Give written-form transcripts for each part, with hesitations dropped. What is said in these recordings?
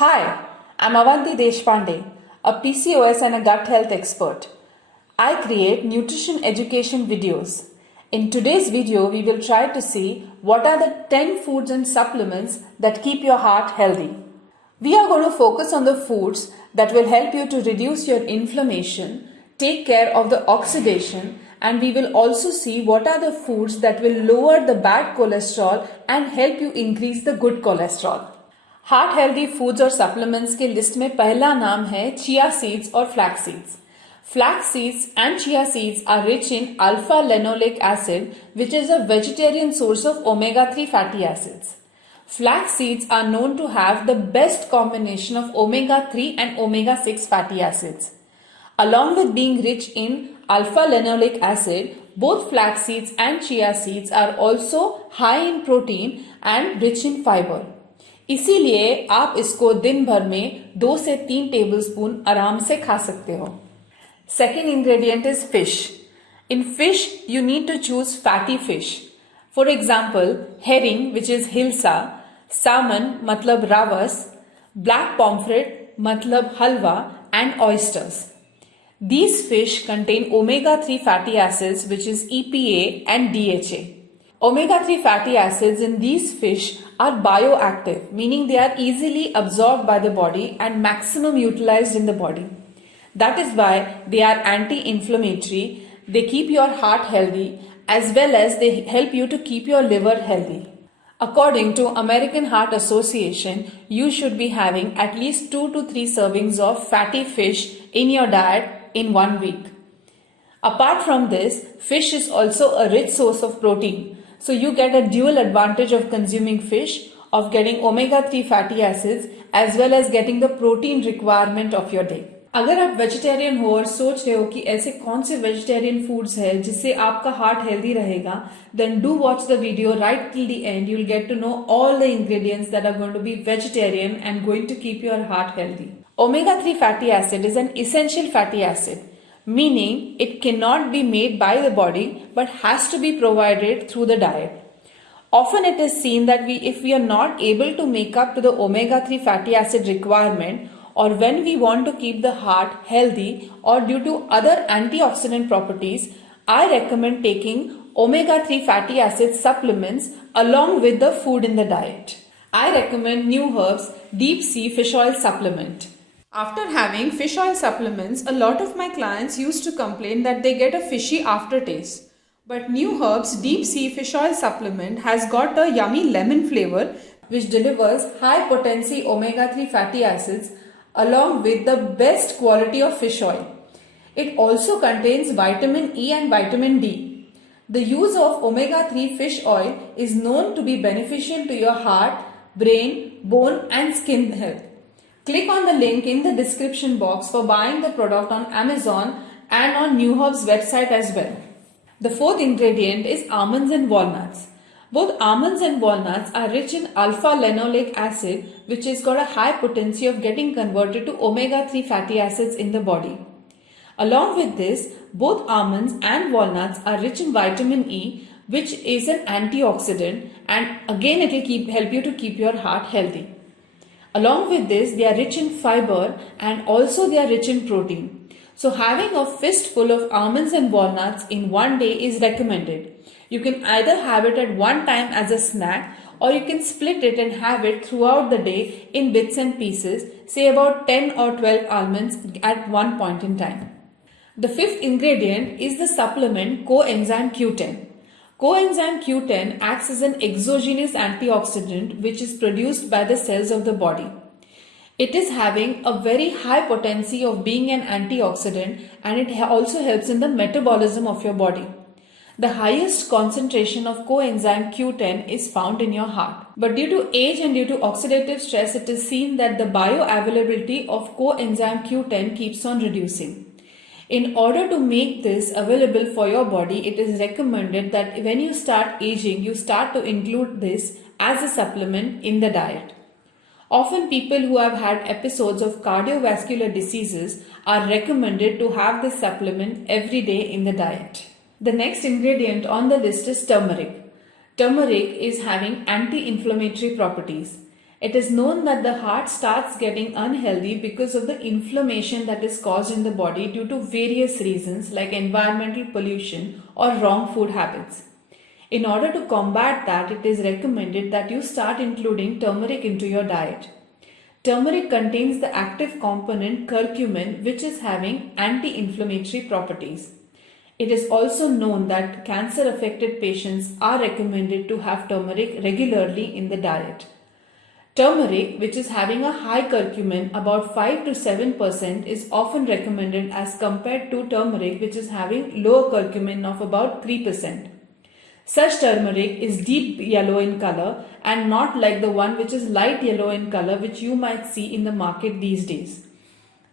Hi, I'm Avanti a PCOS and a gut health expert. I create nutrition education videos. In today's video, we will try to see what are the 10 foods and supplements that keep your heart healthy. We are going to focus on the foods that will help you to reduce your inflammation, take care of the oxidation, and we will also see what are the foods that will lower the bad cholesterol and help you increase the good cholesterol. Heart healthy foods और supplements के list में पहला नाम है chia seeds और flax seeds. Flax seeds and chia seeds are rich in alpha-linoleic acid, which is a vegetarian source of omega-3 fatty acids. Flax seeds are known to have the best combination of omega-3 and omega-6 fatty acids. Along with being rich in alpha-linoleic acid, both flax seeds and chia seeds are also high in protein and rich in fiber. इसीलिए आप इसको दिन भर में 2 से 3 tablespoon आराम से खा सकते हो. Second ingredient is fish. In fish, you need to choose fatty fish. For example, herring, which is hilsa, salmon, matlab rawas, black pomfret, matlab halwa, and oysters. These fish contain omega-3 fatty acids, which is EPA and DHA. Omega-3 fatty acids in these fish are bioactive, meaning they are easily absorbed by the body and maximum utilized in the body. That is why they are anti-inflammatory, they keep your heart healthy, as well as they help you to keep your liver healthy. According to American Heart Association, you should be having at least 2 to 3 servings of fatty fish in your diet in 1 week. Apart from this, fish is also a rich source of protein. So you get a dual advantage of consuming fish, of getting omega-3 fatty acids, as well as getting the protein requirement of your day. अगर आप vegetarian हो और सोच रहे हो कि ऐसे कौन से वेजिटेरियन फूड्स है जिससे आपका हार्ट हेल्दी रहेगा, then do watch the video right till the end. You'll get to know all the ingredients that are going to be vegetarian and going to keep your heart healthy. Omega-3 fatty acid is an essential fatty acid, meaning it cannot be made by the body but has to be provided through the diet. Often it is seen that if we are not able to make up to the omega-3 fatty acid requirement, or when we want to keep the heart healthy or due to other antioxidant properties, I recommend taking omega-3 fatty acid supplements along with the food in the diet. I recommend Neuherbs Deep Sea Fish Oil Supplement. After having fish oil supplements, a lot of my clients used to complain that they get a fishy aftertaste. But Neuherbs Deep Sea Fish Oil Supplement has got a yummy lemon flavor which delivers high potency omega-3 fatty acids along with the best quality of fish oil. It also contains vitamin E and vitamin D. The use of omega-3 fish oil is known to be beneficial to your heart, brain, bone and skin health. Click on the link in the description box for buying the product on Amazon and on Neuherbs website as well. The fourth ingredient is almonds and walnuts. Both almonds and walnuts are rich in alpha-linoleic acid, which has got a high potency of getting converted to omega-3 fatty acids in the body. Along with this, both almonds and walnuts are rich in vitamin E, which is an antioxidant, and again it will help you to keep your heart healthy. Along with this, they are rich in fiber and also they are rich in protein. So having a fistful of almonds and walnuts in one day is recommended. You can either have it at one time as a snack, or you can split it and have it throughout the day in bits and pieces, say about 10 or 12 almonds at one point in time. The fifth ingredient is the supplement coenzyme Q10. Coenzyme Q10 acts as an exogenous antioxidant which is produced by the cells of the body. It is having a very high potency of being an antioxidant, and it also helps in the metabolism of your body. The highest concentration of coenzyme Q10 is found in your heart. But due to age and due to oxidative stress, it is seen that the bioavailability of coenzyme Q10 keeps on reducing. In order to make this available for your body, it is recommended that when you start aging, you start to include this as a supplement in the diet. Often people who have had episodes of cardiovascular diseases are recommended to have this supplement every day in the diet. The next ingredient on the list is turmeric. Turmeric is having anti-inflammatory properties. It is known that the heart starts getting unhealthy because of the inflammation that is caused in the body due to various reasons like environmental pollution or wrong food habits. In order to combat that, it is recommended that you start including turmeric into your diet. Turmeric contains the active component curcumin, which is having anti-inflammatory properties. It is also known that cancer-affected patients are recommended to have turmeric regularly in the diet. Turmeric, which is having a high curcumin, about 5 to 7%, is often recommended as compared to turmeric, which is having lower curcumin of about 3%. Such turmeric is deep yellow in color and not like the one which is light yellow in color, which you might see in the market these days.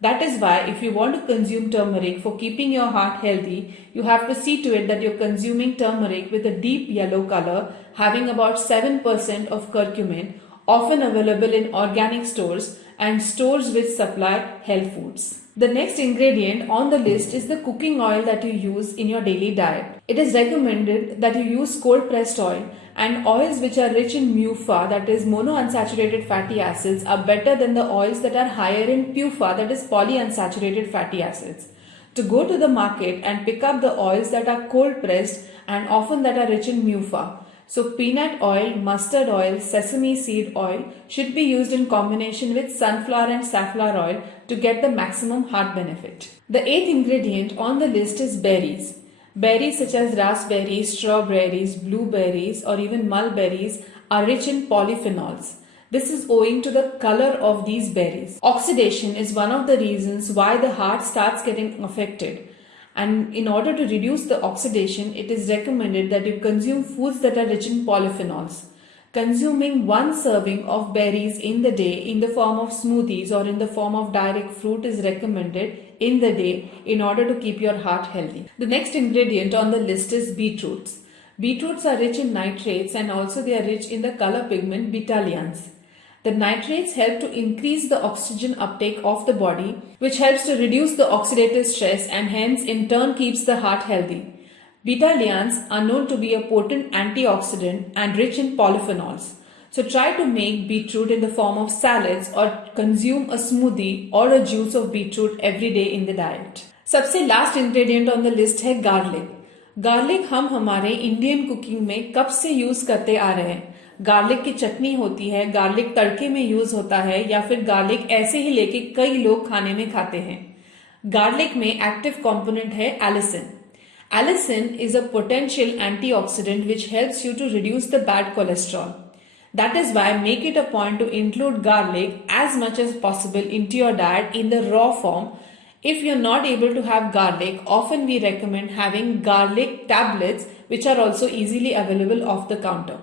That is why if you want to consume turmeric for keeping your heart healthy, you have to see to it that you're consuming turmeric with a deep yellow color having about 7% of curcumin, often available in organic stores and stores which supply health foods. The next ingredient on the list is the cooking oil that you use in your daily diet. It is recommended that you use cold pressed oil, and oils which are rich in MUFA, that is monounsaturated fatty acids, are better than the oils that are higher in PUFA, that is polyunsaturated fatty acids. To go to the market and pick up the oils that are cold pressed and often that are rich in MUFA. So peanut oil, mustard oil, sesame seed oil should be used in combination with sunflower and safflower oil to get the maximum heart benefit. The eighth ingredient on the list is berries. Berries such as raspberries, strawberries, blueberries or even mulberries are rich in polyphenols. This is owing to the color of these berries. Oxidation is one of the reasons why the heart starts getting affected. And in order to reduce the oxidation, it is recommended that you consume foods that are rich in polyphenols. Consuming one serving of berries in the day in the form of smoothies or in the form of direct fruit is recommended in the day in order to keep your heart healthy. The next ingredient on the list is beetroots. Beetroots are rich in nitrates and also they are rich in the color pigment betalains. The nitrates help to increase the oxygen uptake of the body, which helps to reduce the oxidative stress and hence in turn keeps the heart healthy. Betalains are known to be a potent antioxidant and rich in polyphenols. So try to make beetroot in the form of salads or consume a smoothie or a juice of beetroot every day in the diet. सबसे last ingredient on the list है garlic. Garlic हम हमारे Indian cooking में कब से use करते आ रहे हैं. गार्लिक की चटनी होती है, गार्लिक तड़के में यूज होता है या फिर गार्लिक ऐसे ही लेके कई लोग खाने में खाते हैं. गार्लिक में एक्टिव कंपोनेंट है allicin. Allicin is a potential antioxidant which helps you to reduce the bad cholesterol. That is why make it a point to include garlic as much as possible into your diet in the raw form. If you're not able to have garlic, often we recommend having garlic tablets which are also easily available off the counter.